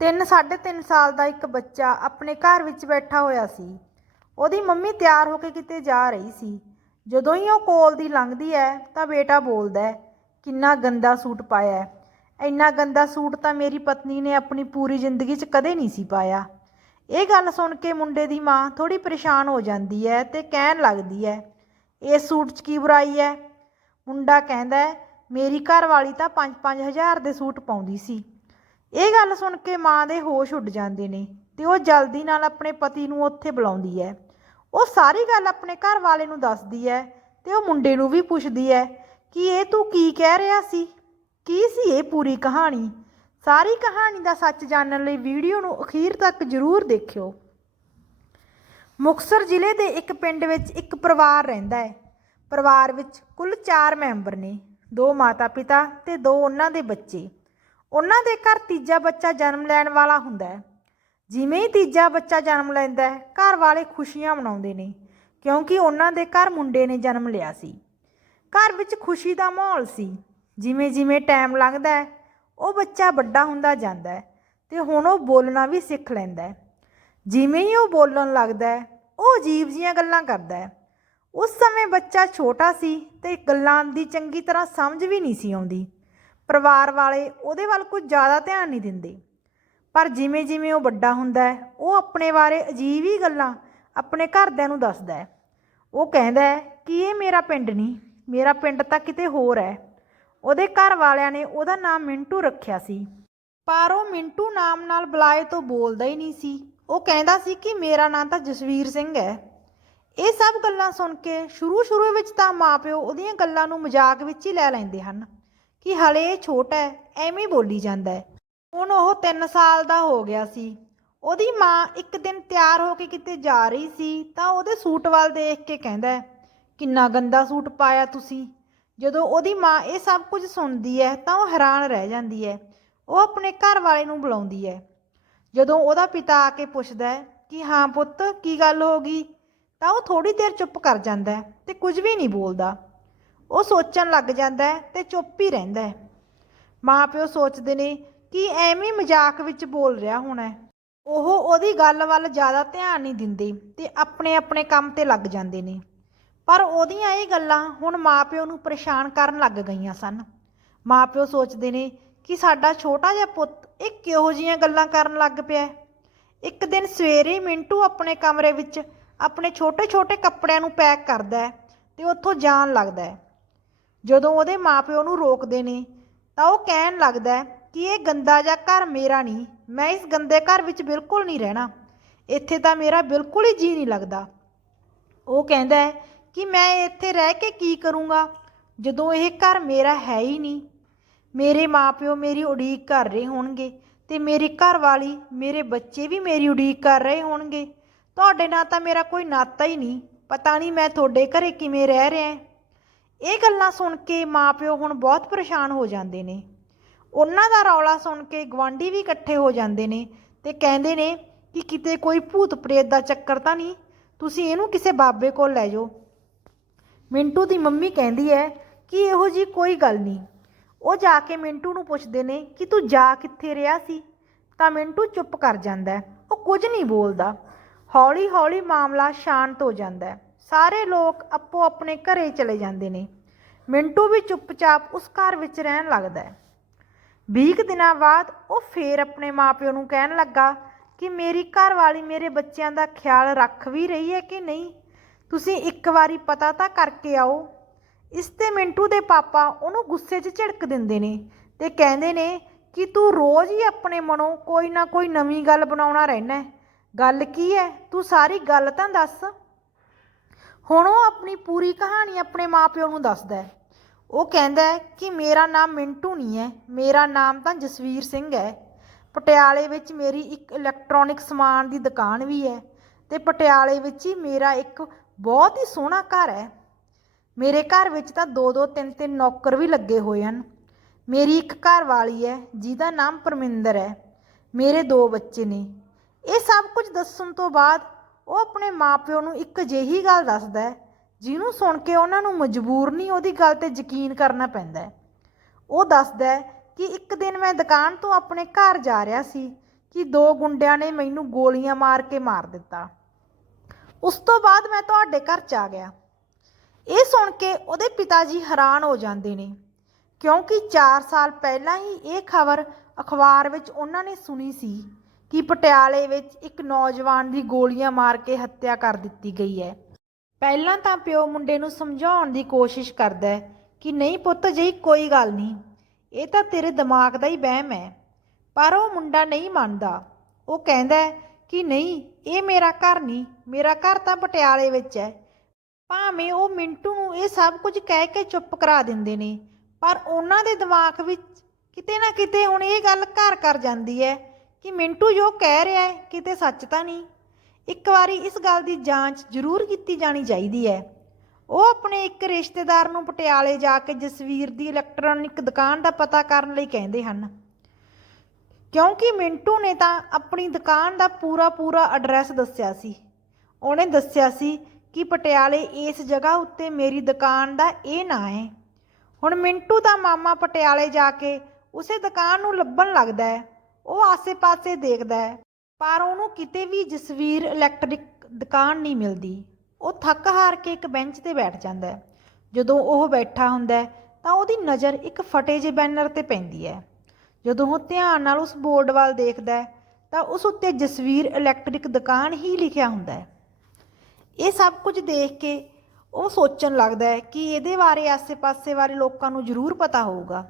ਤਿੰਨ, ਸਾਢੇ ਤਿੰਨ ਸਾਲ ਦਾ ਇੱਕ ਬੱਚਾ ਆਪਣੇ ਘਰ ਵਿੱਚ ਬੈਠਾ ਹੋਇਆ ਸੀ। ਉਹਦੀ ਮੰਮੀ ਤਿਆਰ ਹੋ ਕੇ ਕਿਤੇ ਜਾ ਰਹੀ ਸੀ। ਜਦੋਂ ਹੀ ਉਹ ਕੋਲ ਦੀ ਲੰਘਦੀ ਹੈ ਤਾਂ ਬੇਟਾ ਬੋਲਦਾ ਹੈ ਕਿੰਨਾ ਗੰਦਾ ਸੂਟ ਪਾਇਆ ਹੈ ਇੰਨਾ ਗੰਦਾ ਸੂਟ ਤਾਂ ਮੇਰੀ ਪਤਨੀ ਨੇ ਆਪਣੀ ਪੂਰੀ ਜ਼ਿੰਦਗੀ 'ਚ ਕਦੇ ਨਹੀਂ ਸੀ ਪਾਇਆ। ਇਹ ਗੱਲ ਸੁਣ ਕੇ ਮੁੰਡੇ ਦੀ ਮਾਂ ਥੋੜੀ ਪਰੇਸ਼ਾਨ ਹੋ ਜਾਂਦੀ ਹੈ ਤੇ ਕਹਿਣ ਲੱਗਦੀ ਹੈ ਇਸ ਸੂਟ 'ਚ ਕੀ ਬੁਰਾਈ ਹੈ ਮੁੰਡਾ ਕਹਿੰਦਾ ਮੇਰੀ ਘਰ ਵਾਲੀ ਤਾਂ 5-5 ਹਜ਼ਾਰ ਦੇ ਸੂਟ ਪਾਉਂਦੀ ਸੀ। ਇਹ ਗੱਲ ਸੁਣ ਕੇ ਮਾਂ ਦੇ ਹੋਸ਼ ਉੱਡ ਜਾਂਦੇ ਨੇ ਤੇ ਉਹ ਜਲਦੀ ਨਾਲ ਆਪਣੇ ਪਤੀ ਨੂੰ ਉੱਥੇ ਬੁਲਾਉਂਦੀ ਹੈ। ਉਹ ਸਾਰੀ ਗੱਲ ਆਪਣੇ ਘਰ ਵਾਲੇ ਨੂੰ ਦੱਸਦੀ ਹੈ ਤੇ ਉਹ ਮੁੰਡੇ ਨੂੰ ਵੀ ਪੁੱਛਦੀ ਹੈ ਕਿ ਇਹ ਤੂੰ ਕੀ ਕਹਿ ਰਿਹਾ ਸੀ? ਕੀ ਸੀ ਇਹ ਪੂਰੀ ਕਹਾਣੀ? ਸਾਰੀ ਕਹਾਣੀ ਦਾ ਸੱਚ ਜਾਣਨ ਲਈ ਵੀਡੀਓ ਨੂੰ ਅਖੀਰ ਤੱਕ ਜ਼ਰੂਰ ਦੇਖਿਓ। ਮੁਕਤਸਰ ਜ਼ਿਲ੍ਹੇ ਦੇ ਇੱਕ ਪਿੰਡ ਵਿੱਚ ਇੱਕ ਪਰਿਵਾਰ ਰਹਿੰਦਾ ਹੈ। ਪਰਿਵਾਰ ਵਿੱਚ ਕੁੱਲ 4 ਮੈਂਬਰ ਨੇ, ਦੋ ਮਾਤਾ-ਪਿਤਾ ਤੇ ਦੋ ਉਹਨਾਂ ਦੇ ਬੱਚੇ। ਉਹਨਾਂ ਦੇ ਘਰ ਤੀਜਾ ਬੱਚਾ ਜਨਮ ਲੈਣ ਵਾਲਾ ਹੁੰਦਾ ਹੈ। ਜਿਵੇਂ ਹੀ ਤੀਜਾ ਬੱਚਾ ਜਨਮ ਲੈਂਦਾ ਹੈ, ਘਰ ਵਾਲੇ ਖੁਸ਼ੀਆਂ ਮਨਾਉਂਦੇ ਨੇ, ਕਿਉਂਕਿ ਉਹਨਾਂ ਦੇ ਘਰ ਮੁੰਡੇ ਨੇ ਜਨਮ ਲਿਆ ਸੀ। ਘਰ ਵਿੱਚ ਖੁਸ਼ੀ ਦਾ ਮਾਹੌਲ ਸੀ। ਜਿਵੇਂ ਜਿਵੇਂ ਟਾਈਮ ਲੰਘਦਾ ਹੈ, ਉਹ ਬੱਚਾ ਵੱਡਾ ਹੁੰਦਾ ਜਾਂਦਾ ਹੈ ਤੇ ਹੁਣ ਉਹ ਬੋਲਣਾ ਵੀ ਸਿੱਖ ਲੈਂਦਾ ਹੈ। ਜਿਵੇਂ ਹੀ ਉਹ ਬੋਲਣ ਲੱਗਦਾ ਹੈ, ਉਹ ਅਜੀਬ ਜੀਆਂ ਗੱਲਾਂ ਕਰਦਾ ਹੈ। ਉਸ ਸਮੇਂ ਬੱਚਾ ਛੋਟਾ ਸੀ ਤੇ ਗੱਲਾਂ ਦੀ ਚੰਗੀ ਤਰ੍ਹਾਂ ਸਮਝ ਵੀ ਨਹੀਂ ਸੀ ਆਉਂਦੀ। ਪਰਿਵਾਰ ਵਾਲੇ ਉਹਦੇ ਵੱਲ ਕੁਝ ਜ਼ਿਆਦਾ ਧਿਆਨ ਨਹੀਂ ਦਿੰਦੇ। ਪਰ ਜਿਵੇਂ ਜਿਵੇਂ ਉਹ ਵੱਡਾ ਹੁੰਦਾ ਹੈ, ਉਹ ਆਪਣੇ ਬਾਰੇ ਅਜੀਬ ਹੀ ਗੱਲਾਂ ਆਪਣੇ ਘਰਦਿਆਂ ਨੂੰ ਦੱਸਦਾ ਹੈ। ਉਹ ਕਹਿੰਦਾ ਹੈ ਕਿ ਇਹ ਮੇਰਾ ਪਿੰਡ ਨਹੀਂ, ਮੇਰਾ ਪਿੰਡ ਤਾਂ ਕਿਤੇ ਹੋਰ ਹੈ। ਉਹਦੇ ਘਰ ਵਾਲਿਆਂ ਨੇ ਉਹਦਾ ਨਾਮ ਮਿੰਟੂ ਰੱਖਿਆ ਸੀ। ਪਰ ਉਹ ਮਿੰਟੂ ਨਾਮ ਨਾਲ ਬੁਲਾਏ ਤੋਂ ਬੋਲਦਾ ਹੀ ਨਹੀਂ ਸੀ। ਉਹ ਕਹਿੰਦਾ ਸੀ ਕਿ ਮੇਰਾ ਨਾਮ ਤਾਂ ਜਸਵੀਰ ਸਿੰਘ ਹੈ। ਇਹ ਸਭ ਗੱਲਾਂ ਸੁਣ ਕੇ ਸ਼ੁਰੂ ਸ਼ੁਰੂ ਵਿੱਚ ਤਾਂ ਮਾਪਿਓ ਉਹਦੀਆਂ ਗੱਲਾਂ ਨੂੰ ਮਜ਼ਾਕ ਵਿੱਚ ਹੀ ਲੈ ਲੈਂਦੇ ਹਨ। ਕਿ ਹਲੇ ਇਹ ਛੋਟਾ ਹੈ, ਐਵੇਂ ਬੋਲੀ ਜਾਂਦਾ ਹੈ। ਹੁਣ ਉਹ 3 ਸਾਲ ਦਾ ਹੋ ਗਿਆ ਸੀ। ਉਹਦੀ ਮਾਂ ਇੱਕ ਦਿਨ ਤਿਆਰ ਹੋ ਕੇ ਕਿਤੇ ਜਾ ਰਹੀ ਸੀ, ਤਾਂ ਉਹਦੇ ਸੂਟ ਵੱਲ ਦੇਖ ਕੇ ਕਹਿੰਦਾ ਕਿੰਨਾ ਗੰਦਾ ਸੂਟ ਪਾਇਆ ਤੁਸੀਂ। ਜਦੋਂ ਉਹਦੀ ਮਾਂ ਇਹ ਸਭ ਕੁਝ ਸੁਣਦੀ ਹੈ, ਤਾਂ ਉਹ ਹੈਰਾਨ ਰਹਿ ਜਾਂਦੀ ਹੈ। ਉਹ ਆਪਣੇ ਘਰ ਵਾਲੇ ਨੂੰ ਬੁਲਾਉਂਦੀ ਹੈ। ਜਦੋਂ ਉਹਦਾ ਪਿਤਾ ਆ ਕੇ ਪੁੱਛਦਾ ਹੈ ਕਿ, ਹਾਂ ਪੁੱਤ, ਕੀ ਗੱਲ ਹੋ ਗਈ? ਤਾਂ ਉਹ ਥੋੜੀ ਦੇਰ ਚੁੱਪ ਕਰ ਜਾਂਦਾ ਹੈ ਤੇ ਕੁਝ ਵੀ ਨਹੀਂ ਬੋਲਦਾ। ਉਹ ਸੋਚਣ ਲੱਗ ਜਾਂਦਾ ਹੈ ਤੇ ਚੁੱਪ ਹੀ ਰਹਿੰਦਾ ਹੈ। ਮਾਪਿਓ ਸੋਚਦੇ ਨੇ ਕਿ ਐਵੇਂ ਮਜ਼ਾਕ ਵਿੱਚ ਬੋਲ ਰਿਹਾ ਹੋਣਾ ਉਹ ਉਹਦੀ ਗੱਲ ਵੱਲ ਜ਼ਿਆਦਾ ਧਿਆਨ ਨਹੀਂ ਦਿੰਦੇ ਤੇ ਆਪਣੇ ਆਪਣੇ ਕੰਮ ਤੇ ਲੱਗ ਜਾਂਦੇ ਨੇ। ਪਰ ਉਹਦੀਆਂ ਇਹ ਗੱਲਾਂ ਹੁਣ ਮਾਪਿਓ ਨੂੰ ਪਰੇਸ਼ਾਨ ਕਰਨ ਲੱਗ ਗਈਆਂ ਸਨ। ਮਾਪਿਓ ਸੋਚਦੇ ਨੇ ਕਿ ਸਾਡਾ ਛੋਟਾ ਜਿਹਾ ਪੁੱਤ ਇਹ ਕਿਹੋ ਜੀਆਂ ਗੱਲਾਂ ਕਰਨ ਲੱਗ ਪਿਆ ਇੱਕ ਦਿਨ ਸਵੇਰੇ ਮਿੰਟੂ ਆਪਣੇ ਕਮਰੇ ਵਿੱਚ ਆਪਣੇ ਛੋਟੇ-ਛੋਟੇ ਕੱਪੜਿਆਂ ਨੂੰ ਪੈਕ ਕਰਦਾ ਹੈ ਤੇ ਉੱਥੋਂ ਜਾਣ ਲੱਗਦਾ ਹੈ। ਜਦੋਂ ਉਹਦੇ ਮਾਪਿਓ ਨੂੰ ਰੋਕਦੇ ਨੇ, ਤਾਂ ਉਹ ਕਹਿਣ ਲੱਗਦਾ ਕਿ ਇਹ ਗੰਦਾ ਜਿਹਾ ਘਰ ਮੇਰਾ ਨਹੀਂ, ਮੈਂ ਇਸ ਗੰਦੇ ਘਰ ਵਿੱਚ ਬਿਲਕੁਲ ਨਹੀਂ ਰਹਿਣਾ। ਇੱਥੇ ਤਾਂ ਮੇਰਾ ਬਿਲਕੁਲ ਹੀ ਜੀ ਨਹੀਂ ਲੱਗਦਾ। ਉਹ ਕਹਿੰਦਾ ਹੈ ਕਿ ਮੈਂ ਇੱਥੇ ਰਹਿ ਕੇ ਕੀ ਕਰੂੰਗਾ? ਜਦੋਂ ਇਹ ਘਰ ਮੇਰਾ ਹੈ ਹੀ ਨਹੀਂ, ਮੇਰੇ ਮਾਪਿਓ ਮੇਰੀ ਉਡੀਕ ਕਰ ਰਹੇ ਹੋਣਗੇ ਤੇ ਮੇਰੀ ਘਰਵਾਲੀ, ਮੇਰੇ ਬੱਚੇ ਵੀ ਮੇਰੀ ਉਡੀਕ ਕਰ ਰਹੇ ਹੋਣਗੇ। ਤੁਹਾਡੇ ਨਾਲ ਤਾਂ ਮੇਰਾ ਕੋਈ ਨਾਤਾ ਹੀ ਨਹੀਂ, ਪਤਾ ਨਹੀਂ ਮੈਂ ਤੁਹਾਡੇ ਘਰੇ ਕਿਵੇਂ ਰਹਿ ਰਿਹਾ ਇਹ ਗੱਲਾਂ ਸੁਣ ਕੇ ਮਾਪਿਓ ਹੁਣ ਬਹੁਤ ਪਰੇਸ਼ਾਨ ਹੋ ਜਾਂਦੇ ਨੇ। ਉਹਨਾਂ ਦਾ ਰੌਲਾ ਸੁਣ ਕੇ ਗਵਾਂਢੀ ਵੀ ਇਕੱਠੇ ਹੋ ਜਾਂਦੇ ਨੇ ਤੇ ਕਹਿੰਦੇ ਨੇ ਕਿ ਕਿਤੇ ਕੋਈ ਭੂਤ ਪ੍ਰੇਤ ਦਾ ਚੱਕਰ ਤਾਂ ਨਹੀਂ, ਤੁਸੀਂ ਇਹਨੂੰ ਕਿਸੇ ਬਾਬੇ ਕੋਲ ਲੈ ਜਾਓ। ਮਿੰਟੂ ਦੀ ਮੰਮੀ ਕਹਿੰਦੀ ਹੈ ਕਿ ਇਹੋ ਜੀ ਕੋਈ ਗੱਲ ਨਹੀਂ। ਉਹ ਜਾ ਕੇ ਮਿੰਟੂ ਨੂੰ ਪੁੱਛਦੇ ਨੇ ਕਿ ਤੂੰ ਜਾ ਕਿੱਥੇ ਰਿਹਾ ਸੀ? ਤਾਂ ਮਿੰਟੂ ਚੁੱਪ ਕਰ ਜਾਂਦਾ ਉਹ ਕੁਝ ਨਹੀਂ ਬੋਲਦਾ। ਹੌਲੀ ਹੌਲੀ ਮਾਮਲਾ ਸ਼ਾਂਤ ਹੋ ਜਾਂਦਾ ਸਾਰੇ ਲੋਕ ਆਪੋ ਆਪਣੇ ਘਰੇ ਚਲੇ ਜਾਂਦੇ ਨੇ। ਮਿੰਟੂ ਵੀ ਚੁੱਪਚਾਪ ਉਸ ਘਰ ਵਿੱਚ ਰਹਿਣ ਲੱਗਦਾ ਹੈ। ਵੀਹ ਕੁ ਦਿਨਾਂ ਬਾਅਦ ਉਹ ਫੇਰ ਆਪਣੇ ਮਾਪਿਓ ਨੂੰ ਕਹਿਣ ਲੱਗਾ ਕਿ ਮੇਰੀ ਘਰਵਾਲੀ ਮੇਰੇ ਬੱਚਿਆਂ ਦਾ ਖਿਆਲ ਰੱਖ ਵੀ ਰਹੀ ਹੈ ਕਿ ਨਹੀਂ? ਤੁਸੀਂ ਇੱਕ ਵਾਰੀ ਪਤਾ ਤਾਂ ਕਰਕੇ ਆਓ। ਇਸ ਤੇ ਮਿੰਟੂ ਦੇ ਪਾਪਾ ਉਹਨੂੰ ਗੁੱਸੇ 'ਚ ਝਿੜਕ ਦਿੰਦੇ ਨੇ ਤੇ ਕਹਿੰਦੇ ਨੇ ਕਿ ਤੂੰ ਰੋਜ਼ ਹੀ ਆਪਣੇ ਮਨੋਂ ਕੋਈ ਨਾ ਕੋਈ ਨਵੀਂ ਗੱਲ ਬਣਾਉਣਾ ਰਹਿਣਾ ਹੈ। ਗੱਲ ਕੀ ਹੈ? ਤੂੰ ਸਾਰੀ ਗੱਲ ਤਾਂ ਦੱਸ। ਹੁਣ ਉਹ ਆਪਣੀ ਪੂਰੀ ਕਹਾਣੀ ਆਪਣੇ ਮਾਪਿਓ ਨੂੰ ਦੱਸਦਾ ਹੈ। ਉਹ ਕਹਿੰਦਾ ਹੈ ਕਿ ਮੇਰਾ ਨਾਮ ਮਿੰਟੂ ਨਹੀਂ ਹੈ, ਮੇਰਾ ਨਾਮ ਤਾਂ ਜਸਵੀਰ ਸਿੰਘ ਹੈ। ਪਟਿਆਲੇ ਵਿੱਚ ਮੇਰੀ ਇੱਕ ਇਲੈਕਟ੍ਰੋਨਿਕ ਸਮਾਨ ਦੀ ਦੁਕਾਨ ਵੀ ਹੈ ਤੇ ਪਟਿਆਲੇ ਵਿੱਚ ਹੀ ਮੇਰਾ ਇੱਕ ਬਹੁਤ ਹੀ ਸੋਹਣਾ ਘਰ ਹੈ। ਮੇਰੇ ਘਰ ਵਿੱਚ ਤਾਂ ਦੋ ਦੋ ਤਿੰਨ ਤਿੰਨ ਨੌਕਰ ਵੀ ਲੱਗੇ ਹੋਏ ਹਨ। ਮੇਰੀ ਇੱਕ ਘਰ ਵਾਲੀ ਹੈ, ਜਿਹਦਾ ਨਾਮ ਪਰਮਿੰਦਰ ਹੈ। ਮੇਰੇ ਦੋ ਬੱਚੇ ਨੇ। ਇਹ ਸਭ ਕੁਝ ਦੱਸਣ ਤੋਂ ਬਾਅਦ ਉਹ ਆਪਣੇ ਮਾਪਿਓ ਨੂੰ ਇੱਕ ਅਜਿਹੀ ਗੱਲ ਦੱਸਦਾ ਹੈ, ਜਿਹਨੂੰ ਸੁਣ ਕੇ ਉਹਨਾਂ ਨੂੰ ਮਜਬੂਰ ਨਹੀਂ, ਉਹਦੀ ਗੱਲ ਤੇ ਯਕੀਨ ਕਰਨਾ ਪੈਂਦਾ ਹੈ। ਉਹ ਦੱਸਦਾ ਹੈ ਕਿ ਇੱਕ ਦਿਨ ਮੈਂ ਦੁਕਾਨ ਤੋਂ ਆਪਣੇ ਘਰ ਜਾ ਰਿਹਾ ਸੀ ਕਿ ਦੋ ਗੁੰਡਿਆਂ ਨੇ ਮੈਨੂੰ ਗੋਲੀਆਂ ਮਾਰ ਕੇ ਮਾਰ ਦਿੱਤਾ। ਉਸ ਤੋਂ ਬਾਅਦ ਮੈਂ ਤੁਹਾਡੇ ਘਰ ਚ ਆ ਗਿਆ। ਇਹ ਸੁਣ ਕੇ ਉਹਦੇ ਪਿਤਾ ਜੀ ਹੈਰਾਨ ਹੋ ਜਾਂਦੇ ਨੇ, ਕਿਉਂਕਿ 4 ਸਾਲ ਪਹਿਲਾਂ ਹੀ ਇਹ ਖਬਰ ਅਖਬਾਰ ਵਿੱਚ ਉਹਨਾਂ ਨੇ ਸੁਣੀ ਸੀ। ਕਿ ਪਟਿਆਲੇ ਵਿੱਚ ਇੱਕ ਨੌਜਵਾਨ ਦੀ ਗੋਲੀਆਂ ਮਾਰ ਕੇ ਹੱਤਿਆ ਕਰ ਦਿੱਤੀ ਗਈ ਹੈ। ਪਹਿਲਾਂ ਤਾਂ ਪਿਓ ਮੁੰਡੇ ਨੂੰ ਸਮਝਾਉਣ ਦੀ ਕੋਸ਼ਿਸ਼ ਕਰਦਾ ਹੈ ਕਿ ਨਹੀਂ ਪੁੱਤ ਜੀ ਕੋਈ ਗੱਲ ਨਹੀਂ। ਇਹ ਤਾਂ ਤੇਰੇ ਦਿਮਾਗ ਦਾ ਹੀ ਵਹਿਮ ਹੈ। ਪਰ ਉਹ ਮੁੰਡਾ ਨਹੀਂ ਮੰਨਦਾ। ਉਹ ਕਹਿੰਦਾ ਕਿ ਨਹੀਂ, ਇਹ ਮੇਰਾ ਘਰ ਨਹੀਂ, ਮੇਰਾ ਘਰ ਤਾਂ ਪਟਿਆਲੇ ਵਿੱਚ ਹੈ। ਭਾਵੇਂ ਉਹ ਮਿੰਟੂ ਨੂੰ ਇਹ ਸਭ ਕੁਝ ਕਹਿ ਕੇ ਚੁੱਪ ਕਰਾ ਦਿੰਦੇ ਨੇ, ਪਰ ਉਹਨਾਂ ਦੇ ਦਿਮਾਗ ਵਿੱਚ ਕਿਤੇ ਨਾ ਕਿਤੇ ਹੁਣ ਇਹ ਗੱਲ ਘਰ ਕਰ ਜਾਂਦੀ ਹੈ ਕਿ ਮਿੰਟੂ ਜੋ ਕਹਿ ਰਿਹਾ ਹੈ, ਕਿਤੇ ਸੱਚ ਤਾਂ ਨਹੀਂ। ਇੱਕ ਵਾਰੀ ਇਸ ਗੱਲ ਦੀ ਜਾਂਚ ਜ਼ਰੂਰ ਕੀਤੀ ਜਾਣੀ ਚਾਹੀਦੀ ਹੈ। ਉਹ ਆਪਣੇ ਇੱਕ ਰਿਸ਼ਤੇਦਾਰ ਨੂੰ ਪਟਿਆਲੇ ਜਾ ਕੇ ਜਸਵੀਰ ਦੀ ਇਲੈਕਟ੍ਰੋਨਿਕ ਦੁਕਾਨ ਦਾ ਪਤਾ ਕਰਨ ਲਈ ਕਹਿੰਦੇ ਹਨ। ਕਿਉਂਕਿ ਮਿੰਟੂ ਨੇ ਤਾਂ ਆਪਣੀ ਦੁਕਾਨ ਦਾ ਪੂਰਾ ਪੂਰਾ ਐਡਰੈਸ ਦੱਸਿਆ ਸੀ। ਉਹਨੇ ਦੱਸਿਆ ਸੀ ਕਿ ਪਟਿਆਲੇ ਇਸ ਜਗ੍ਹਾ ਉੱਤੇ ਮੇਰੀ ਦੁਕਾਨ ਦਾ ਇਹ ਨਾਂ ਹੈ। ਹੁਣ ਮਿੰਟੂ ਦਾ ਮਾਮਾ ਪਟਿਆਲੇ ਜਾ ਕੇ ਉਸੇ ਦੁਕਾਨ ਨੂੰ ਲੱਭਣ ਲੱਗਦਾ ਹੈ। ਉਹ ਆਸੇ-ਪਾਸੇ ਦੇਖਦਾ ਹੈ, ਪਰ ਉਹਨੂੰ ਕਿਤੇ ਵੀ ਜਸਵੀਰ ਇਲੈਕਟ੍ਰਿਕ ਦੁਕਾਨ ਨਹੀਂ ਮਿਲਦੀ। ਉਹ ਥੱਕ ਹਾਰ ਕੇ ਇੱਕ ਬੈਂਚ ਤੇ ਬੈਠ ਜਾਂਦਾ ਹੈ। ਜਦੋਂ ਉਹ ਬੈਠਾ ਹੁੰਦਾ ਹੈ, ਤਾਂ ਉਹਦੀ ਨਜ਼ਰ ਇੱਕ ਫਟੇ ਜਿਹੇ ਬੈਨਰ ਤੇ ਪੈਂਦੀ ਹੈ। ਜਦੋਂ ਉਹ ਧਿਆਨ ਨਾਲ ਉਸ ਬੋਰਡ ਵੱਲ ਦੇਖਦਾ ਹੈ, ਤਾਂ ਉਸ ਉੱਤੇ ਜਸਵੀਰ ਇਲੈਕਟ੍ਰਿਕ ਦੁਕਾਨ ਹੀ ਲਿਖਿਆ ਹੁੰਦਾ ਹੈ। ਇਹ ਸਭ ਕੁਝ ਦੇਖ ਕੇ ਉਹ ਸੋਚਣ ਲੱਗਦਾ ਹੈ ਕਿ ਇਹਦੇ ਬਾਰੇ ਆਸੇ-ਪਾਸੇ ਬਾਰੇ ਲੋਕਾਂ ਨੂੰ ਜ਼ਰੂਰ ਪਤਾ ਹੋਊਗਾ।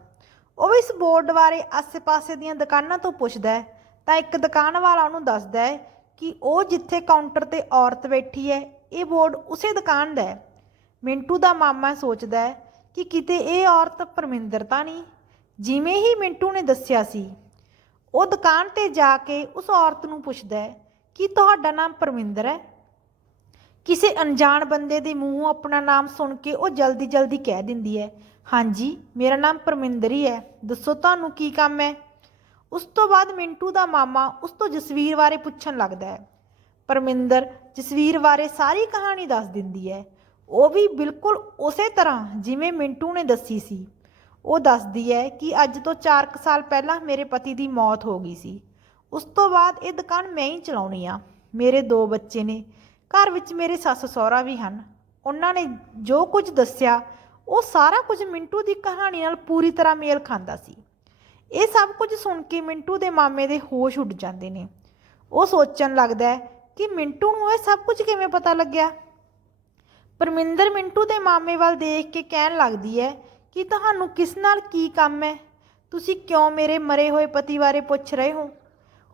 ਉਹ ਵੀ ਇਸ ਬੋਰਡ ਬਾਰੇ ਆਸੇ-ਪਾਸੇ ਦੀਆਂ ਦੁਕਾਨਾਂ ਤੋਂ ਪੁੱਛਦਾ ਹੈ। ਤਾਂ ਇੱਕ ਦੁਕਾਨ ਵਾਲਾ ਉਹਨੂੰ ਦੱਸਦਾ ਹੈ ਕਿ ਉਹ ਜਿੱਥੇ ਕਾਊਂਟਰ ਤੇ ਔਰਤ ਬੈਠੀ ਹੈ, ਇਹ ਬੋਰਡ ਉਸੇ ਦੁਕਾਨ ਦਾ ਹੈ। ਮਿੰਟੂ ਦਾ ਮਾਮਾ ਸੋਚਦਾ ਹੈ ਕਿ ਕਿਤੇ ਇਹ ਔਰਤ ਪਰਮਿੰਦਰ ਤਾਂ ਨਹੀਂ, ਜਿਵੇਂ ਹੀ ਮਿੰਟੂ ਨੇ ਦੱਸਿਆ ਸੀ। ਉਹ ਦੁਕਾਨ ਤੇ ਜਾ ਕੇ ਉਸ ਔਰਤ ਨੂੰ ਪੁੱਛਦਾ ਹੈ, ਕਿ ਤੁਹਾਡਾ ਨਾਮ ਪਰਮਿੰਦਰ ਹੈ? ਕਿਸੇ ਅਣਜਾਣ ਬੰਦੇ ਦੇ ਮੂੰਹੋਂ ਆਪਣਾ ਨਾਮ ਸੁਣ ਕੇ ਉਹ ਜਲਦੀ ਜਲਦੀ ਕਹਿ ਦਿੰਦੀ ਹੈ ਹਾਂਜੀ, ਮੇਰਾ ਨਾਮ ਪਰਮਿੰਦਰੀ ਹੈ ਦੱਸੋ ਤੁਹਾਨੂੰ ਕੀ ਕੰਮ ਹੈ? ਉਸ ਤੋਂ ਬਾਅਦ ਮਿੰਟੂ ਦਾ ਮਾਮਾ ਉਸ ਤੋਂ ਜਸਵੀਰ ਬਾਰੇ ਪੁੱਛਣ ਲੱਗਦਾ ਹੈ। ਪਰਮਿੰਦਰ ਜਸਵੀਰ ਬਾਰੇ ਸਾਰੀ ਕਹਾਣੀ ਦੱਸ ਦਿੰਦੀ ਹੈ। ਉਹ ਵੀ ਬਿਲਕੁਲ ਉਸੇ ਤਰ੍ਹਾਂ ਜਿਵੇਂ ਮਿੰਟੂ ਨੇ ਦੱਸੀ ਸੀ। ਉਹ ਦੱਸਦੀ ਹੈ ਕਿ ਅੱਜ ਤੋਂ 4 ਸਾਲ ਪਹਿਲਾਂ ਮੇਰੇ ਪਤੀ ਦੀ ਮੌਤ ਹੋ ਗਈ ਸੀ। ਉਸ ਤੋਂ ਬਾਅਦ ਇਹ ਦੁਕਾਨ ਮੈਂ ਹੀ ਚਲਾਉਣੀ ਆ। ਮੇਰੇ ਦੋ ਬੱਚੇ ਨੇ। ਘਰ ਵਿੱਚ ਮੇਰੇ ਸੱਸ ਸਹੁਰਾ ਵੀ ਹਨ। ਉਹਨਾਂ ਨੇ ਜੋ ਕੁਝ ਦੱਸਿਆ ਉਹ ਸਾਰਾ ਕੁਝ ਮਿੰਟੂ ਦੀ ਕਹਾਣੀ ਨਾਲ ਪੂਰੀ ਤਰ੍ਹਾਂ ਮੇਲ ਖਾਂਦਾ ਸੀ। ਇਹ ਸਭ ਕੁਝ ਸੁਣ ਕੇ ਮਿੰਟੂ ਦੇ ਮਾਮੇ ਦੇ ਹੋਸ਼ ਉੱਡ ਜਾਂਦੇ ਨੇ। ਉਹ ਸੋਚਣ ਲੱਗਦਾ ਹੈ ਕਿ ਮਿੰਟੂ ਨੂੰ ਇਹ ਸਭ ਕੁਝ ਕਿਵੇਂ ਪਤਾ ਲੱਗਿਆ? ਪਰਮਿੰਦਰ ਮਿੰਟੂ ਦੇ ਮਾਮੇ ਵੱਲ ਦੇਖ ਕੇ ਕਹਿਣ ਲੱਗਦੀ ਹੈ ਕਿ ਤੁਹਾਨੂੰ ਕਿਸ ਨਾਲ ਕੀ ਕੰਮ ਹੈ? ਤੁਸੀਂ ਕਿਉਂ ਮੇਰੇ ਮਰੇ ਹੋਏ ਪਤੀ ਬਾਰੇ ਪੁੱਛ ਰਹੇ ਹੋ?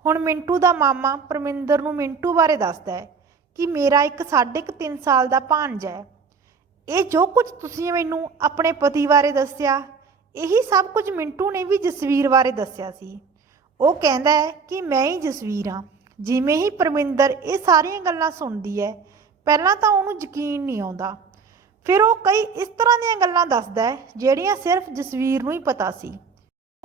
ਹੁਣ ਮਿੰਟੂ ਦਾ ਮਾਮਾ ਪਰਮਿੰਦਰ ਨੂੰ ਮਿੰਟੂ ਬਾਰੇ ਦੱਸਦਾ ਹੈ ਕਿ ਮੇਰਾ ਇੱਕ ਸਾਢੇ ਕੁ ਤਿੰਨ ਸਾਲ ਦਾ ਭਾਣਜਾ ਹੈ। ਇਹ ਜੋ ਕੁਝ ਤੁਸੀਂ ਮੈਨੂੰ ਆਪਣੇ ਪਤੀ ਬਾਰੇ ਦੱਸਿਆ, ਇਹੀ ਸਭ ਕੁਝ ਮਿੰਟੂ ਨੇ ਵੀ ਜਸਵੀਰ ਬਾਰੇ ਦੱਸਿਆ ਸੀ। ਉਹ ਕਹਿੰਦਾ ਹੈ ਕਿ ਮੈਂ ਹੀ ਜਸਵੀਰ ਹਾਂ। ਜਿਵੇਂ ਹੀ ਪਰਮਿੰਦਰ ਇਹ ਸਾਰੀਆਂ ਗੱਲਾਂ ਸੁਣਦੀ ਹੈ, ਪਹਿਲਾਂ ਤਾਂ ਉਹਨੂੰ ਯਕੀਨ ਨਹੀਂ ਆਉਂਦਾ। ਫਿਰ ਉਹ ਕਈ ਇਸ ਤਰ੍ਹਾਂ ਦੀਆਂ ਗੱਲਾਂ ਦੱਸਦਾ ਹੈ, ਜਿਹੜੀਆਂ ਸਿਰਫ ਜਸਵੀਰ ਨੂੰ ਹੀ ਪਤਾ ਸੀ।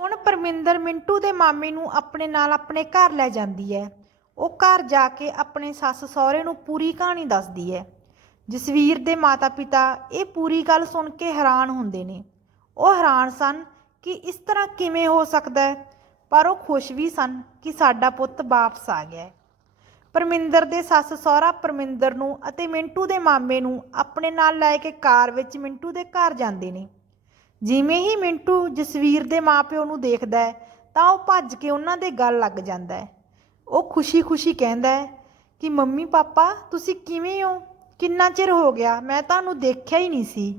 ਹੁਣ ਪਰਮਿੰਦਰ ਮਿੰਟੂ ਦੇ ਮਾਮੇ ਨੂੰ ਆਪਣੇ ਨਾਲ ਆਪਣੇ ਘਰ ਲੈ ਜਾਂਦੀ ਹੈ। ਉਹ ਘਰ ਜਾ ਕੇ ਆਪਣੇ ਸੱਸ ਸਹੁਰੇ ਨੂੰ ਪੂਰੀ ਕਹਾਣੀ ਦੱਸਦੀ ਹੈ। ਜਸਵੀਰ ਦੇ ਮਾਤਾ-ਪਿਤਾ ਇਹ ਪੂਰੀ ਗੱਲ ਸੁਣ ਕੇ ਹੈਰਾਨ ਹੁੰਦੇ ਨੇ। ਉਹ ਹੈਰਾਨ ਸਨ ਕਿ ਇਸ ਤਰ੍ਹਾਂ ਕਿਵੇਂ ਹੋ ਸਕਦਾ ਹੈ, ਪਰ ਉਹ ਖੁਸ਼ ਵੀ ਸਨ ਕਿ ਸਾਡਾ ਪੁੱਤ ਵਾਪਸ ਆ ਗਿਆ ਹੈ। ਪਰਮਿੰਦਰ ਦੇ ਸੱਸ ਸਹੁਰਾ ਪਰਮਿੰਦਰ ਨੂੰ ਅਤੇ ਮਿੰਟੂ ਦੇ ਮਾਮੇ ਨੂੰ ਆਪਣੇ ਨਾਲ ਲੈ ਕੇ ਕਾਰ ਵਿੱਚ ਮਿੰਟੂ ਦੇ ਘਰ ਜਾਂਦੇ ਨੇ। ਜਿਵੇਂ ਹੀ ਮਿੰਟੂ ਜਸਵੀਰ ਦੇ ਮਾਪਿਓ ਨੂੰ ਦੇਖਦਾ ਹੈ, ਤਾਂ ਉਹ ਭੱਜ ਕੇ ਉਹਨਾਂ ਦੇ ਗੱਲ ਲੱਗ ਜਾਂਦਾ ਹੈ। ਉਹ ਖੁਸ਼ੀ-ਖੁਸ਼ੀ ਕਹਿੰਦਾ ਹੈ ਕਿ ਮੰਮੀ ਪਾਪਾ ਤੁਸੀਂ ਕਿਵੇਂ ਹੋ? ਕਿੰਨਾ ਚਿਰ ਹੋ ਗਿਆ? ਮੈਂ ਤੁਹਾਨੂੰ ਦੇਖਿਆ ਹੀ ਨਹੀਂ ਸੀ।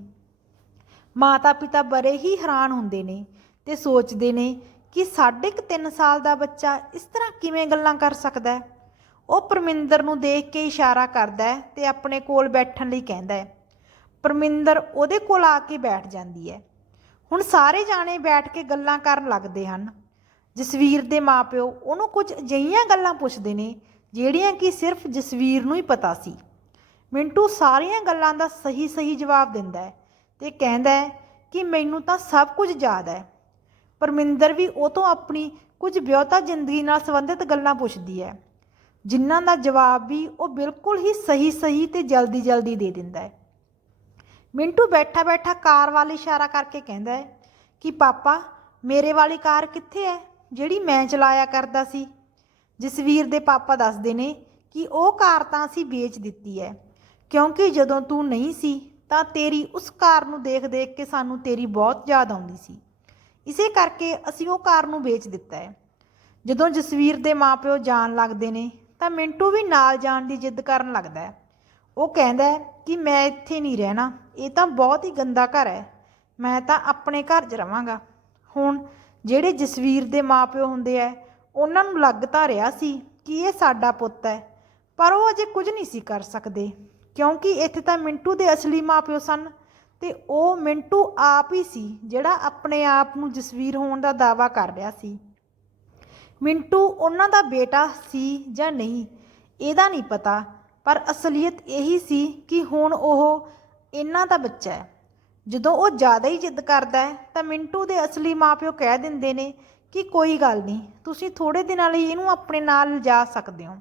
ਮਾਤਾ-ਪਿਤਾ ਬੜੇ ਹੀ ਹੈਰਾਨ ਹੁੰਦੇ ਨੇ ਤੇ ਸੋਚਦੇ ਨੇ ਕਿ ਸਾਢੇ ਕੁ ਤਿੰਨ ਸਾਲ ਦਾ ਬੱਚਾ ਇਸ ਤਰ੍ਹਾਂ ਕਿਵੇਂ ਗੱਲਾਂ ਕਰ ਸਕਦਾ ਹੈ? ਉਹ ਪਰਮਿੰਦਰ ਨੂੰ ਦੇਖ ਕੇ ਇਸ਼ਾਰਾ ਕਰਦਾ ਹੈ ਤੇ ਆਪਣੇ ਕੋਲ ਬੈਠਣ ਲਈ ਕਹਿੰਦਾ ਹੈ, ਪਰਮਿੰਦਰ, ਉਹਦੇ ਕੋਲ ਆ ਕੇ ਬੈਠ ਜਾਂਦੀ ਹੈ। ਹੁਣ ਸਾਰੇ ਜਾਣੇ ਬੈਠ ਕੇ ਗੱਲਾਂ ਕਰਨ ਲੱਗਦੇ ਹਨ। ਜਸਵੀਰ ਦੇ ਮਾਪਿਓ ਉਹਨੂੰ ਕੁਝ ਅਜਿਹੀਆਂ ਗੱਲਾਂ ਪੁੱਛਦੇ ਨੇ ਜਿਹੜੀਆਂ ਕਿ ਸਿਰਫ ਜਸਵੀਰ ਨੂੰ ਹੀ ਪਤਾ ਸੀ। ਮਿੰਟੂ ਸਾਰੀਆਂ ਗੱਲਾਂ ਦਾ ਸਹੀ ਸਹੀ ਜਵਾਬ ਦਿੰਦਾ ਹੈ ਤੇ ਕਹਿੰਦਾ ਹੈ ਕਿ ਮੈਨੂੰ ਤਾਂ ਸਭ ਕੁਝ ਯਾਦ ਹੈ। ਪਰਮਿੰਦਰ ਵੀ ਉਹ ਤੋਂ ਆਪਣੀ ਕੁਝ ਵਿਆਹਤਾ ਜ਼ਿੰਦਗੀ ਨਾਲ ਸੰਬੰਧਿਤ ਗੱਲਾਂ ਪੁੱਛਦੀ ਹੈ। ਜਿਨ੍ਹਾਂ ਦਾ ਜਵਾਬ ਵੀ ਉਹ ਬਿਲਕੁਲ ਹੀ ਸਹੀ ਸਹੀ ਤੇ ਜਲਦੀ ਜਲਦੀ ਦੇ ਦਿੰਦਾ ਹੈ। ਮਿੰਟੂ ਬੈਠਾ ਬੈਠਾ ਕਾਰ ਵੱਲ ਇਸ਼ਾਰਾ ਕਰਕੇ ਕਹਿੰਦਾ ਹੈ ਕਿ ਪਾਪਾ, ਮੇਰੇ ਵਾਲੀ ਕਾਰ ਕਿੱਥੇ ਹੈ? ਜਿਹੜੀ ਮੈਂ ਚਲਾਇਆ ਕਰਦਾ ਸੀ। ਜਸਵੀਰ ਦੇ ਪਾਪਾ ਦੱਸਦੇ ਨੇ ਕਿ ਉਹ ਕਾਰ ਤਾਂ ਅਸੀਂ ਵੇਚ ਦਿੱਤੀ ਹੈ। ਕਿਉਂਕਿ ਜਦੋਂ ਤੂੰ ਨਹੀਂ ਸੀ, ਤਾਂ ਤੇਰੀ ਉਸ ਕਾਰ ਨੂੰ ਦੇਖ ਦੇਖ ਕੇ ਸਾਨੂੰ ਤੇਰੀ ਬਹੁਤ ਯਾਦ ਆਉਂਦੀ ਸੀ। ਇਸੇ ਕਰਕੇ ਅਸੀਂ ਉਹ ਕਾਰ ਨੂੰ ਵੇਚ ਦਿੱਤਾ ਹੈ। ਜਦੋਂ ਜਸਵੀਰ ਦੇ ਮਾਪਿਓ ਜਾਣ ਲੱਗਦੇ ਨੇ, ਤਾਂ ਮਿੰਟੂ ਵੀ ਨਾਲ ਜਾਣ ਦੀ ਜਿੱਦ ਕਰਨ ਲੱਗਦਾ ਹੈ। ਉਹ ਕਹਿੰਦਾ ਹੈ ਕਿ ਮੈਂ ਇੱਥੇ ਨਹੀਂ ਰਹਿਣਾ, ਇਹ ਤਾਂ ਬਹੁਤ ਹੀ ਗੰਦਾ ਘਰ ਹੈ। ਮੈਂ ਤਾਂ ਆਪਣੇ ਘਰ 'ਚ ਰਵਾਂਗਾ। ਹੁਣ ਜਿਹੜੇ ਜਸਵੀਰ ਦੇ ਮਾਪਿਓ ਹੁੰਦੇ ਆ ਉਹਨਾਂ ਨੂੰ ਲੱਗ ਤਾਂ ਰਿਹਾ ਸੀ ਕਿ ਇਹ ਸਾਡਾ ਪੁੱਤ ਹੈ, ਪਰ ਉਹ ਅਜੇ ਕੁਝ ਨਹੀਂ ਸੀ ਕਰ ਸਕਦੇ। ਕਿਉਂਕਿ ਇੱਥੇ ਤਾਂ ਮਿੰਟੂ ਦੇ ਅਸਲੀ ਮਾਪਿਓ ਸਨ ਤੇ ਉਹ ਮਿੰਟੂ ਆਪ ਹੀ ਸੀ ਜਿਹੜਾ ਆਪਣੇ ਆਪ ਨੂੰ ਜਸਵੀਰ ਹੋਣ ਦਾ ਦਾਅਵਾ ਕਰ ਰਿਹਾ ਸੀ। ਮਿੰਟੂ ਉਹਨਾਂ ਦਾ ਬੇਟਾ ਸੀ ਜਾਂ ਨਹੀਂ, ਇਹਦਾ ਨਹੀਂ ਪਤਾ, ਪਰ ਅਸਲੀਅਤ ਇਹੀ ਸੀ ਕਿ ਹੁਣ ਉਹ ਇਹਨਾਂ ਦਾ ਬੱਚਾ ਹੈ। ਜਦੋਂ ਉਹ ਜ਼ਿਆਦਾ ਹੀ ਜਿੱਦ ਕਰਦਾ ਹੈ, ਤਾਂ ਮਿੰਟੂ ਦੇ ਅਸਲੀ ਮਾਪਿਓ ਕਹਿ ਦਿੰਦੇ ਨੇ ਕਿ ਕੋਈ ਗੱਲ ਨਹੀਂ, ਤੁਸੀਂ ਥੋੜੇ ਦਿਨਾਂ ਲਈ ਇਹਨੂੰ ਆਪਣੇ ਨਾਲ ਲਿਜਾ ਸਕਦੇ ਹੋ।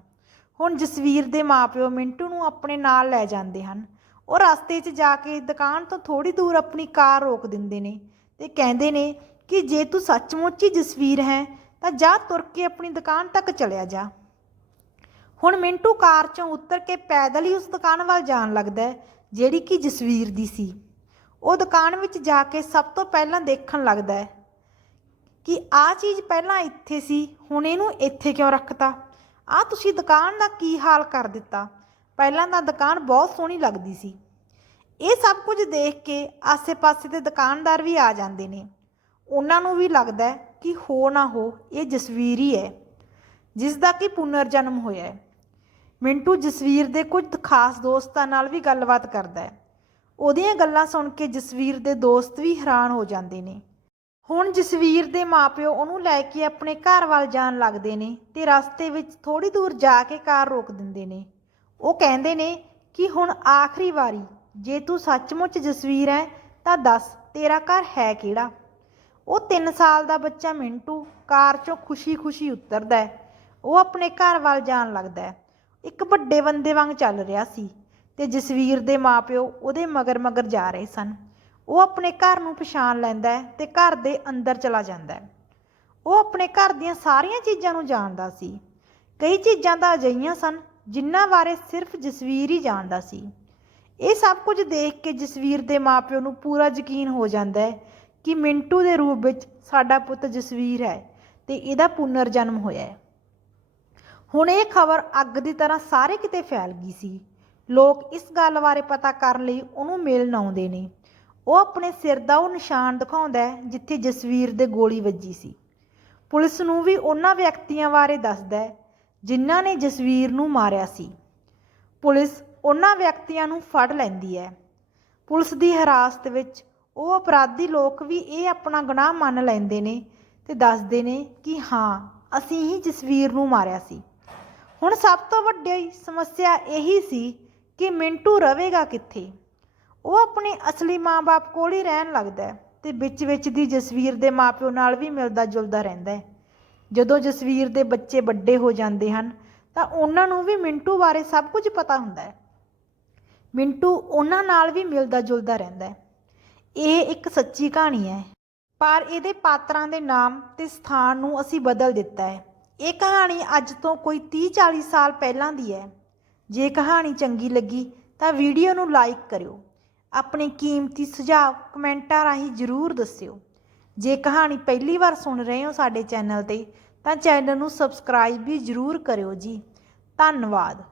ਹੁਣ ਜਸਵੀਰ ਦੇ ਮਾਪਿਓ ਮਿੰਟੂ ਨੂੰ ਆਪਣੇ ਨਾਲ ਲੈ ਜਾਂਦੇ ਹਨ। ਉਹ ਰਸਤੇ 'ਚ ਜਾ ਕੇ ਦੁਕਾਨ ਤੋਂ ਥੋੜੀ ਦੂਰ ਆਪਣੀ ਕਾਰ ਰੋਕ ਦਿੰਦੇ ਨੇ ਤੇ ਕਹਿੰਦੇ ਨੇ ਕਿ ਜੇ ਤੂੰ ਸੱਚਮੁੱਚ ਹੀ ਜਸਵੀਰ ਹੈ, ਤਾਂ ਜਾ ਤੁਰ ਕੇ ਆਪਣੀ ਦੁਕਾਨ ਤੱਕ ਚਲਿਆ ਜਾ। ਹੁਣ ਮਿੰਟੂ ਕਾਰ 'ਚੋਂ ਉਤਰ ਕੇ ਪੈਦਲ ਹੀ ਉਸ ਦੁਕਾਨ ਵੱਲ ਜਾਣ ਲੱਗਦਾ ਜਿਹੜੀ ਕਿ ਜਸਵੀਰ ਦੀ ਸੀ। ਉਹ ਦੁਕਾਨ ਵਿੱਚ ਜਾ ਕੇ ਸਭ ਤੋਂ ਪਹਿਲਾਂ ਦੇਖਣ ਲੱਗਦਾ ਕਿ ਆਹ ਚੀਜ਼ ਪਹਿਲਾਂ ਇੱਥੇ ਸੀ, ਹੁਣ ਇਹਨੂੰ ਇੱਥੇ ਕਿਉਂ ਰੱਖਤਾ? ਆਹ ਤੁਸੀਂ ਦੁਕਾਨ ਦਾ ਕੀ ਹਾਲ ਕਰ ਦਿੱਤਾ? ਪਹਿਲਾਂ ਤਾਂ ਦੁਕਾਨ ਬਹੁਤ ਸੋਹਣੀ ਲੱਗਦੀ ਸੀ। ਇਹ ਸਭ ਕੁਝ ਦੇਖ ਕੇ ਆਸੇ-ਪਾਸੇ ਦੇ ਦੁਕਾਨਦਾਰ ਵੀ ਆ ਜਾਂਦੇ ਨੇ। ਉਹਨਾਂ ਨੂੰ ਵੀ ਲੱਗਦਾ ਕਿ ਹੋ ਨਾ ਹੋ, ਇਹ ਜਸਵੀਰ ਹੀ ਹੈ ਜਿਸ ਦਾ ਕਿ ਪੁਨਰ ਜਨਮ ਹੋਇਆ ਹੈ। ਮਿੰਟੂ ਜਸਵੀਰ ਦੇ ਕੁਝ ਖਾਸ ਦੋਸਤਾਂ ਨਾਲ ਵੀ ਗੱਲਬਾਤ ਕਰਦਾ ਹੈ। ਉਹਦੀਆਂ ਗੱਲਾਂ ਸੁਣ ਕੇ ਜਸਵੀਰ ਦੇ ਦੋਸਤ ਵੀ ਹੈਰਾਨ ਹੋ ਜਾਂਦੇ ਨੇ। ਹੁਣ ਜਸਵੀਰ ਦੇ ਮਾਪਿਓ ਉਹਨੂੰ ਲੈ ਕੇ ਆਪਣੇ ਘਰ ਵੱਲ ਜਾਣ ਲੱਗਦੇ ਨੇ ਤੇ ਰਸਤੇ ਵਿੱਚ ਥੋੜੀ ਦੂਰ ਜਾ ਕੇ ਕਾਰ ਰੋਕ ਦਿੰਦੇ ਨੇ। ਉਹ ਕਹਿੰਦੇ ਨੇ ਕਿ ਹੁਣ ਆਖਰੀ ਵਾਰੀ, ਜੇ ਤੂੰ ਸੱਚਮੁੱਚ ਜਸਵੀਰ ਹੈ, ਤਾਂ ਦੱਸ ਤੇਰਾ ਘਰ ਹੈ ਕਿਹੜਾ? ਉਹ 3 ਸਾਲ ਦਾ ਬੱਚਾ ਮਿੰਟੂ ਕਾਰ 'ਚੋਂ ਖੁਸ਼ੀ-ਖੁਸ਼ੀ ਉਤਰਦਾ ਹੈ। ਉਹ ਆਪਣੇ ਘਰ ਵੱਲ ਜਾਣ ਲੱਗਦਾ ਹੈ। ਇੱਕ ਵੱਡੇ ਬੰਦੇ ਵਾਂਗ ਚੱਲ ਰਿਹਾ ਸੀ ਤੇ ਜਸਵੀਰ ਦੇ ਮਾਪਿਓ ਉਹਦੇ ਮਗਰ-ਮਗਰ ਜਾ ਰਹੇ ਸਨ। ਉਹ ਆਪਣੇ ਘਰ ਨੂੰ ਪਛਾਣ ਲੈਂਦਾ ਹੈ ਤੇ ਘਰ ਦੇ ਅੰਦਰ ਚਲਾ ਜਾਂਦਾ ਹੈ। ਉਹ ਆਪਣੇ ਘਰ ਦੀਆਂ ਸਾਰੀਆਂ ਚੀਜ਼ਾਂ ਨੂੰ ਜਾਣਦਾ ਸੀ। ਕਈ ਚੀਜ਼ਾਂ ਤਾਂ ਅਜਿਹੀਆਂ ਸਨ ਜਿਨ੍ਹਾਂ ਬਾਰੇ ਸਿਰਫ ਜਸਵੀਰ ਹੀ ਜਾਣਦਾ ਸੀ। ਇਹ ਸਭ ਕੁਝ ਦੇਖ ਕੇ ਜਸਵੀਰ ਦੇ ਮਾਪਿਓ ਨੂੰ ਪੂਰਾ ਯਕੀਨ ਹੋ ਜਾਂਦਾ ਹੈ ਕਿ ਮਿੰਟੂ ਦੇ ਰੂਪ ਵਿੱਚ ਸਾਡਾ ਪੁੱਤ ਜਸਵੀਰ ਹੈ ਤੇ ਇਹਦਾ ਪੁਨਰ ਜਨਮ ਹੋਇਆ ਹੈ। ਹੁਣ ਇਹ ਖਬਰ ਅੱਗ ਦੀ ਤਰ੍ਹਾਂ ਸਾਰੇ ਕਿਤੇ ਫੈਲ ਗਈ ਸੀ। ਲੋਕ ਇਸ ਗੱਲ ਬਾਰੇ ਪਤਾ ਕਰਨ ਲਈ ਉਹਨੂੰ ਮਿਲਣ ਆਉਂਦੇ ਨੇ। ਉਹ ਆਪਣੇ ਸਿਰ ਦਾ ਉਹ ਨਿਸ਼ਾਨ ਦਿਖਾਉਂਦਾ ਹੈ, ਜਿੱਥੇ ਜਸਵੀਰ ਦੇ ਗੋਲੀ ਵੱਜੀ ਸੀ। ਪੁਲਿਸ ਨੂੰ ਵੀ ਉਹਨਾਂ ਵਿਅਕਤੀਆਂ ਬਾਰੇ ਦੱਸਦਾ ਹੈ, ਜਿਨ੍ਹਾਂ ਨੇ ਜਸਵੀਰ ਨੂੰ ਮਾਰਿਆ ਸੀ। ਪੁਲਿਸ ਉਹਨਾਂ ਵਿਅਕਤੀਆਂ ਨੂੰ ਫੜ ਲੈਂਦੀ ਹੈ। ਪੁਲਿਸ ਦੀ ਹਿਰਾਸਤ ਵਿੱਚ ਉਹ ਅਪਰਾਧੀ ਲੋਕ ਵੀ ਇਹ ਆਪਣਾ ਗੁਨਾਹ ਮੰਨ ਲੈਂਦੇ ਨੇ ਤੇ ਦੱਸਦੇ ਨੇ ਕਿ ਹਾਂ, ਅਸੀਂ ਹੀ ਜਸਵੀਰ ਨੂੰ ਮਾਰਿਆ ਸੀ। ਹੁਣ ਸਭ ਤੋਂ ਵੱਡੀ ਸਮੱਸਿਆ ਇਹੀ ਸੀ ਕਿ ਮਿੰਟੂ ਰਵੇਗਾ ਕਿੱਥੇ? ਉਹ ਆਪਣੇ ਅਸਲੀ ਮਾਂ-ਬਾਪ ਕੋਲ ਹੀ ਰਹਿਣ ਲੱਗਦਾ ਹੈ ਤੇ ਵਿੱਚ-ਵਿੱਚ ਦੀ ਜਸਵੀਰ ਦੇ ਮਾਪਿਓ ਨਾਲ ਵੀ ਮਿਲਦਾ ਜੁਲਦਾ ਰਹਿੰਦਾ ਹੈ। ਜਦੋਂ ਜਸਵੀਰ ਦੇ ਬੱਚੇ ਵੱਡੇ ਹੋ ਜਾਂਦੇ ਹਨ, ਤਾਂ ਉਹਨਾਂ ਨੂੰ ਵੀ ਮਿੰਟੂ ਬਾਰੇ ਸਭ ਕੁਝ ਪਤਾ ਹੁੰਦਾ ਹੈ। ਮਿੰਟੂ ਉਹਨਾਂ ਨਾਲ ਵੀ ਮਿਲਦਾ ਜੁਲਦਾ ਰਹਿੰਦਾ ਹੈ। ਇਹ ਇੱਕ ਸੱਚੀ ਕਹਾਣੀ ਹੈ। ਪਰ ਇਹਦੇ ਪਾਤਰਾਂ ਦੇ ਨਾਮ ਤੇ ਸਥਾਨ ਨੂੰ ਅਸੀਂ ਬਦਲ ਦਿੱਤਾ ਹੈ। ਇਹ ਕਹਾਣੀ ਅੱਜ ਤੋਂ ਕੋਈ 30-40 ਸਾਲ ਪਹਿਲਾਂ ਦੀ ਹੈ। ਜੇ ਕਹਾਣੀ ਚੰਗੀ ਲੱਗੀ ਤਾਂ ਵੀਡੀਓ ਨੂੰ ਲਾਈਕ ਕਰਿਓ। ਆਪਣੇ ਕੀਮਤੀ ਸੁਝਾਅ ਕਮੈਂਟਾਂ ਰਾਹੀਂ ਜ਼ਰੂਰ ਦੱਸਿਓ। ਜੇ ਕਹਾਣੀ ਪਹਿਲੀ ਵਾਰ ਸੁਣ ਰਹੇ ਹੋ ਸਾਡੇ ਚੈਨਲ ਤੇ, ਤਾਂ ਚੈਨਲ ਨੂੰ ਸਬਸਕ੍ਰਾਈਬ ਵੀ ਜ਼ਰੂਰ ਕਰਿਓ ਜੀ। ਧੰਨਵਾਦ।